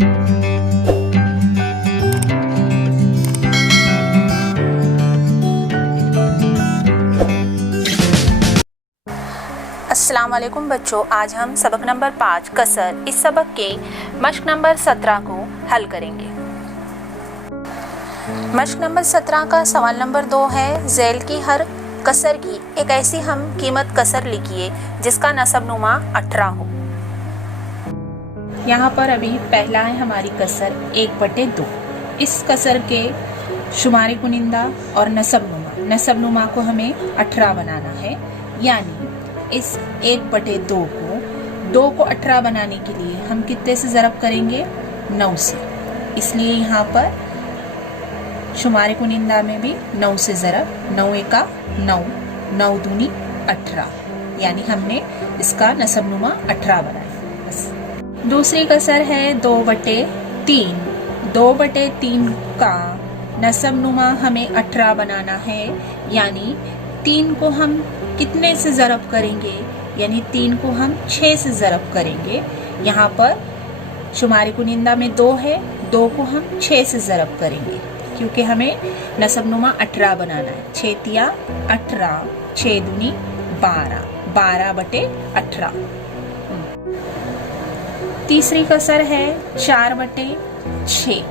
अस्सलाम वालेकुम बच्चों, आज हम सबक नंबर 5 कसर इस सबक के मश्क नंबर 17 को हल करेंगे। मश्क नंबर 17 का सवाल नंबर 2 है, ज़ैल की हर कसर की एक ऐसी हम कीमत कसर लिखिए जिसका नसब नुमा 18 हो। यहाँ पर अभी पहला है हमारी कसर 1/2। इस कसर के शुमारी कुनिंदा और नसब नुमा को हमें 18 बनाना है। यानी इस 1/2 को 18 बनाने के लिए हम कितने से ज़रब करेंगे? 9 से। इसलिए यहाँ पर शुमारे कुनिंदा में भी 9 से ज़रब, 9 एका 9, 9 दूनी 18, यानी हमने इसका नसब नुमा 18 बनाया। बस। दूसरी कसर है 2/3। 2/3 का नसब नुमा हमें 18 बनाना है। यानी 3 को हम कितने से ज़रब करेंगे? यानी 3 को हम 6 से ज़रब करेंगे। यहाँ पर शुमारी कुनिंदा में 2 है, 2 को हम 6 से ज़रब करेंगे क्योंकि हमें नसब नुमा 18 बनाना है। 6 तिया 18, 6 दूनी 12, 12/18। तीसरी कसर है 4/6।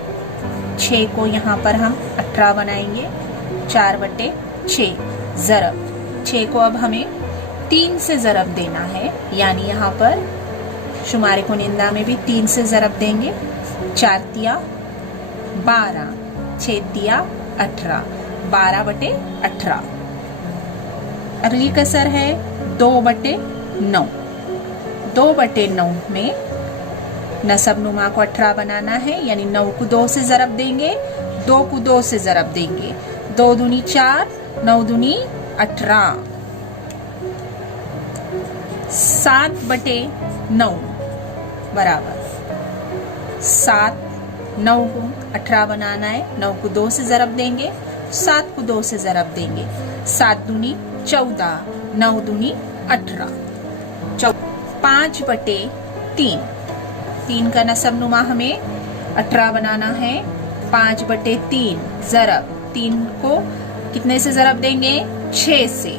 6 को यहाँ पर हम 18 बनाएंगे। 4/6 ज़रब। 6 को अब हमें 3 से ज़रब देना है। यानी यहाँ पर शुमारे कुनिंदा में भी 3 से ज़रब देंगे। 4 तिया 12, 6 तिया 18, 12/18। अगली कसर है 2/9। 2/9 में नसब नुमा को 18 बनाना है। यानी 9 को 2 से ज़रब देंगे, 2 को 2 से ज़रब देंगे। 2 दूनी 4, 9 दूनी 18। 7/9 बराबर 7। 9 को 18 बनाना है, 9 को 2 से ज़रब देंगे, 7 को 2 से ज़रब देंगे। 7 दूनी 14, 9 दूनी 18। 5/3। 3 का नसब नुमा हमें 18 बनाना है। 5/3 ज़रब। 3 को कितने से ज़रब देंगे? 6 से।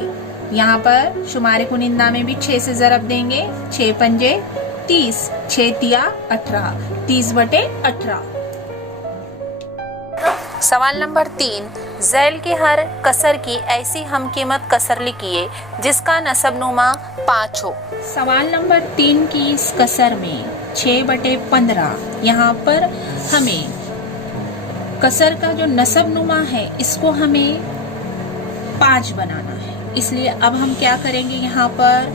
यहाँ पर शुमारे कुनिंदा में भी 6 से ज़रब देंगे। 6 पंजे 30, 6 तिया 18, 30/18। सवाल नंबर 3, ज़ैल की हर कसर की ऐसी हम कीमत कसर लिखिए जिसका नसब नुमा 5 हो। सवाल नंबर 3 की इस कसर में 6/15, यहाँ पर हमें कसर का जो नसब नुमा है इसको हमें 5 बनाना है। इसलिए अब हम क्या करेंगे? यहाँ पर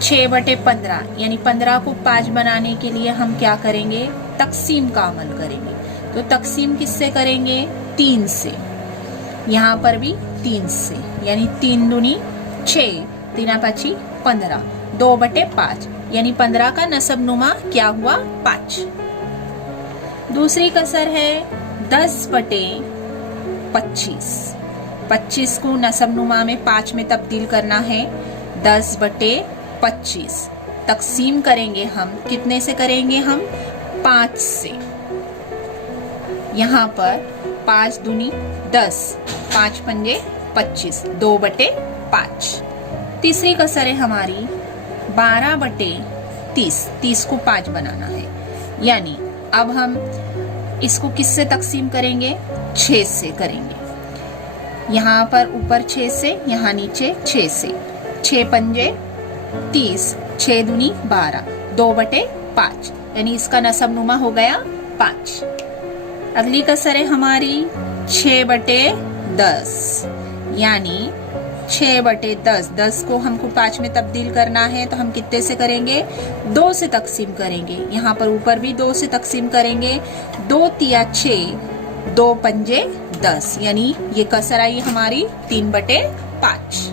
6/15 यानी 15 को 5 बनाने के लिए हम क्या करेंगे? तकसीम का अमल करेंगे। तो तकसीम किससे करेंगे? 3 से। यहाँ पर भी 3 से, यानी 3 दूनी 6, 3 5 15, 2/5 यानी 15 का नसब नुमा क्या हुआ? 5। दूसरी कसर है 10/25। 25 को नसब नुमा में 5 में तब्दील करना है। 10/25 तकसीम करेंगे हम कितने से करेंगे? हम 5 से। यहाँ पर 5 दूनी 10, 5 पंजे 25, 2/5। तीसरी कसर है हमारी 12/30। 30 को 5 बनाना है। यानी अब हम इसको किससे तकसीम करेंगे? 6 से करेंगे। यहाँ पर ऊपर 6 से, यहाँ नीचे 6 से। 6 पंजे 30, 6 दूनी 12, 2/5 यानी इसका नसब नुमा हो गया 5। अगली कसर है हमारी 6/10। यानी 6/10, 10 को हमको 5 में तब्दील करना है तो हम कितने से करेंगे? 2 से तकसीम करेंगे। यहाँ पर ऊपर भी 2 से तकसीम करेंगे। 2 तिया 6, 2 पंजे 10 यानी ये कसर आई हमारी 3/5।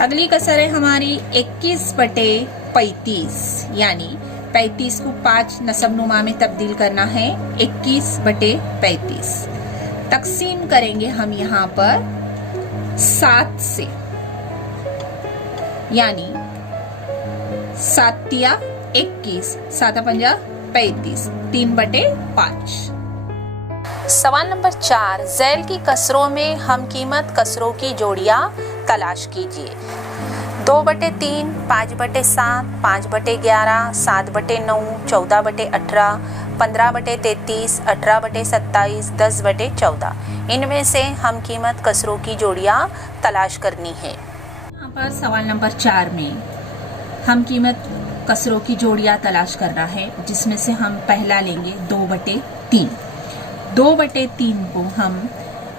अगली कसर है हमारी 21/35। यानी 35 को 5 नसब नुमा में तब्दील करना है। 21/35 तकसीम करेंगे हम यहाँ पर 7 से। यानी 7 तिया 21, 7 पंजा 35, 3/5। सवाल नंबर 4, ज़ैल की कसरों में हम कीमत कसरों की जोड़ियां तलाश कीजिए। 2/3, 5/7, 5/11, 7/9, 14/18, 15/33, 18/27, 10/14। इनमें से हम कीमत कसरों की जोड़ियां तलाश करनी है। यहाँ पर सवाल नंबर 4 में हम कीमत कसरों की जोड़ियां तलाश करना है, जिसमें से हम पहला लेंगे 2/3। 2/3 को हम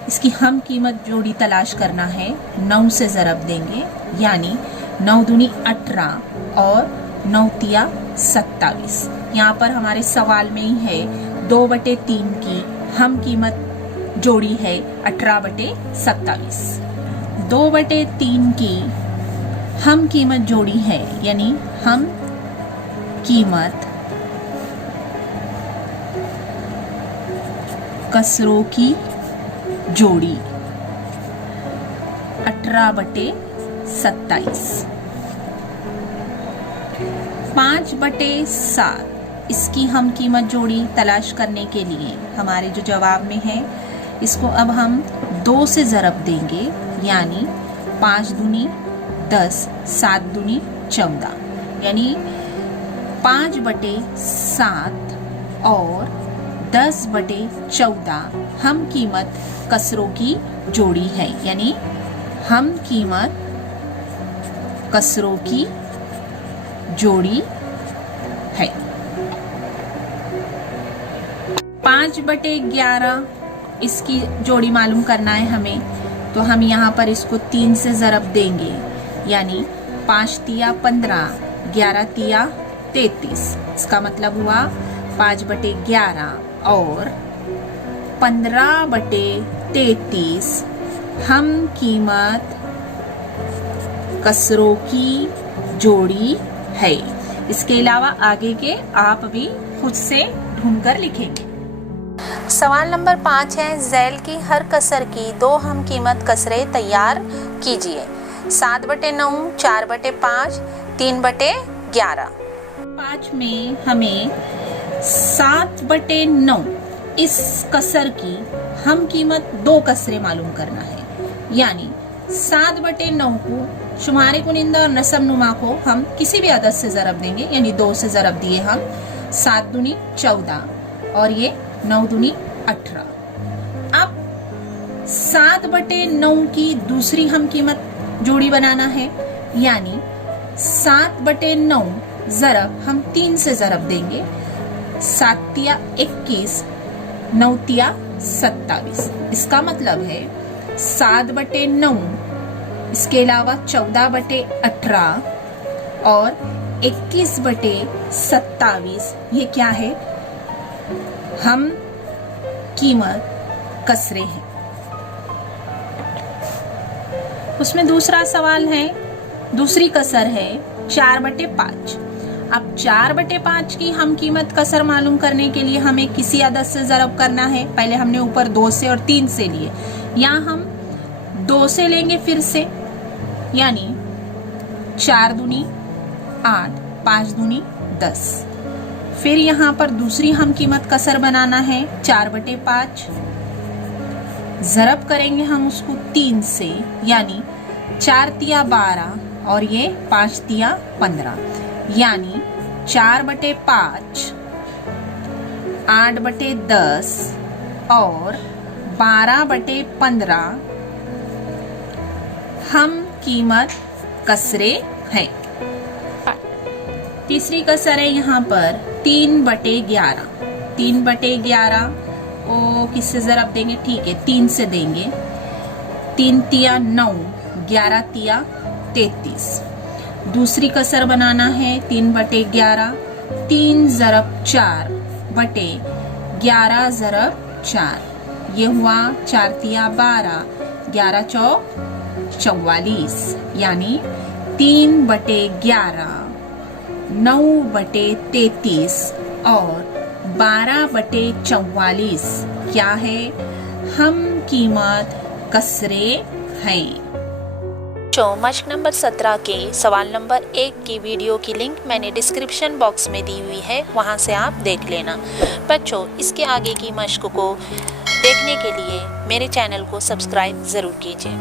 इसकी हम कीमत जोड़ी तलाश करना है, 9 से ज़रब देंगे, यानी 9 दूनी 18 और 9 तिया 27। यहाँ पर हमारे सवाल में ही है 2/3 की हम कीमत जोड़ी है 18/27। 2/3 की हम कीमत जोड़ी है, यानी हम कीमत कसरों की जोड़ी 18/27। 5/7 इसकी हम कीमत जोड़ी तलाश करने के लिए हमारे जो जवाब में है, इसको अब हम 2 से ज़रब देंगे, यानी 5 दूनी 10, 7 दूनी 14, यानी 5/7 और 10/14 हम कीमत कसरों की जोड़ी है, यानी हम कीमत कसरों की जोड़ी है। 5/11 इसकी जोड़ी मालूम करना है हमें, तो हम यहाँ पर इसको 3 से ज़रब देंगे, यानी 5 तिया 15, 11 तिया 33। इसका मतलब हुआ 5/11 और 15/33 हम कीमत कसरों की जोड़ी है। इसके अलावा आगे के आप भी खुद से ढूंढकर लिखेंगे। सवाल नंबर 5 है, ज़ैल की हर कसर की 2 हम कीमत कसरें तैयार कीजिए। 7/9, 4/5, 3/11। 5 में हमें 7/9 इस कसर की हम कीमत 2 कसरें मालूम करना है, यानी 7/9 को शुमारे कुनिंदा और नसब नुमा को हम किसी भी अदद से ज़रब देंगे, यानी 2 से ज़रब दिए हम 7 दूनी 14 और ये 9 दूनी 18। अब 7/9 की दूसरी हम कीमत जोड़ी बनाना है, यानी 7/9 ज़रब हम 3 से ज़रब देंगे, 7 तिया 21, 9 तिया 27। इसका मतलब है 7/9, इसके अलावा 14/18 और 21/27 ये क्या है, हम कीमत कसरे हैं। उसमें दूसरा सवाल है, दूसरी कसर है 4/5। अब 4/5 की हम कीमत कसर मालूम करने के लिए हमें किसी अदद से ज़रब करना है। पहले हमने ऊपर 2 से और 3 से लिए, यहाँ हम 2 से लेंगे फिर से, यानी 4 दूनी 8, 5 दूनी 10। फिर यहाँ पर दूसरी हम कीमत कसर बनाना है 4/5, ज़रब करेंगे हम उसको 3 से, यानी 4 तिया 12 और ये 5 तिया 15, यानी 4/5, 8/10 और 12/15 हम कीमत कसरे हैं। तीसरी कसर है यहाँ पर 3/11। 3/11 को किससे ज़रब देंगे, ठीक है 3 से देंगे, 3 तिया 9, 11 तिया 33। दूसरी कसर बनाना है 3/11, 3 ज़रब 4 बटे 11 ज़रब 4, ये हुआ 4 तिया 12, 11 चौक 44, यानी 3/11, 9/33 और 12/44 क्या है, हम कीमत कसरे हैं। बच्चों, मश्क नंबर 17 के सवाल नंबर 1 की वीडियो की लिंक मैंने डिस्क्रिप्शन बॉक्स में दी हुई है, वहां से आप देख लेना। बच्चों, इसके आगे की मश्क को देखने के लिए मेरे चैनल को सब्सक्राइब ज़रूर कीजिए।